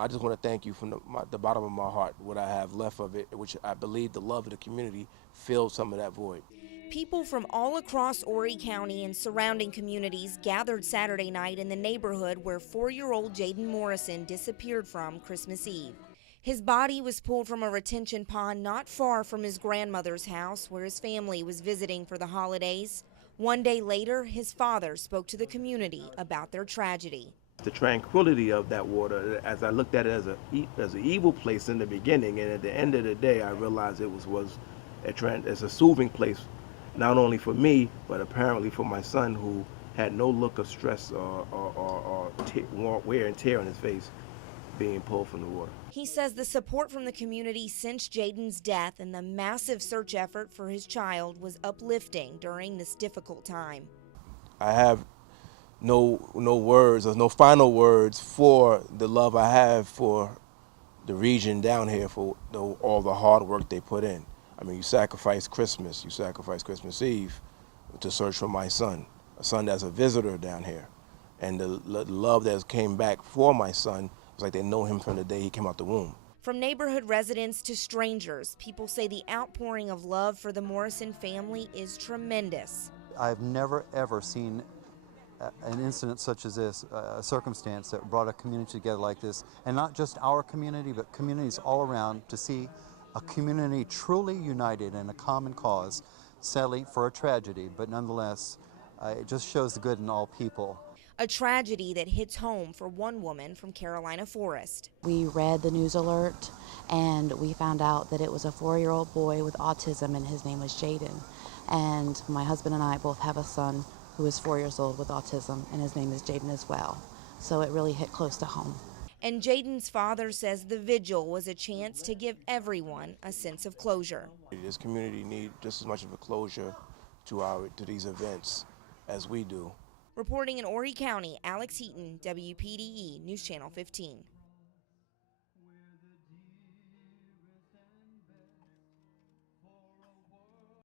I just want to thank you from the bottom of my heart, what I have left of it, which I believe the love of the community filled some of that void. People from all across Horry County and surrounding communities gathered Saturday night in the neighborhood where 4-year-old Jayden Morrison disappeared from Christmas Eve. His body was pulled from a retention pond not far from his grandmother's house where his family was visiting for the holidays. One day later, his father spoke to the community about their tragedy. The tranquility of that water, as I looked at it as an evil place in the beginning, and at the end of the day, I realized it was a soothing place, not only for me, but apparently for my son, who had no look of stress or wear and tear on his face, being pulled from the water. He says the support from the community since Jayden's death and the massive search effort for his child was uplifting during this difficult time. I have no words, or no final words for the love I have for the region down here, for all the hard work they put in. I mean, you sacrifice Christmas Eve to search for my son, a son that's a visitor down here. And the love that came back for my son was like they know him from the day he came out the womb. From neighborhood residents to strangers, people say the outpouring of love for the Morrison family is tremendous. I've never ever seen an incident such as this, a circumstance that brought a community together like this, and not just our community, but communities all around, to see a community truly united in a common cause, sadly for a tragedy, but nonetheless, it just shows the good in all people. A tragedy that hits home for one woman from Carolina Forest. We read the news alert and we found out that it was a 4-year-old boy with autism and his name was Jayden. And my husband and I both have a son who is 4 years old with autism, and his name is Jayden as well. So it really hit close to home. And Jayden's father says the vigil was a chance to give everyone a sense of closure. This community needs just as much of a closure to these events as we do. Reporting in Horry County, Alex Heaton, WPDE News Channel 15.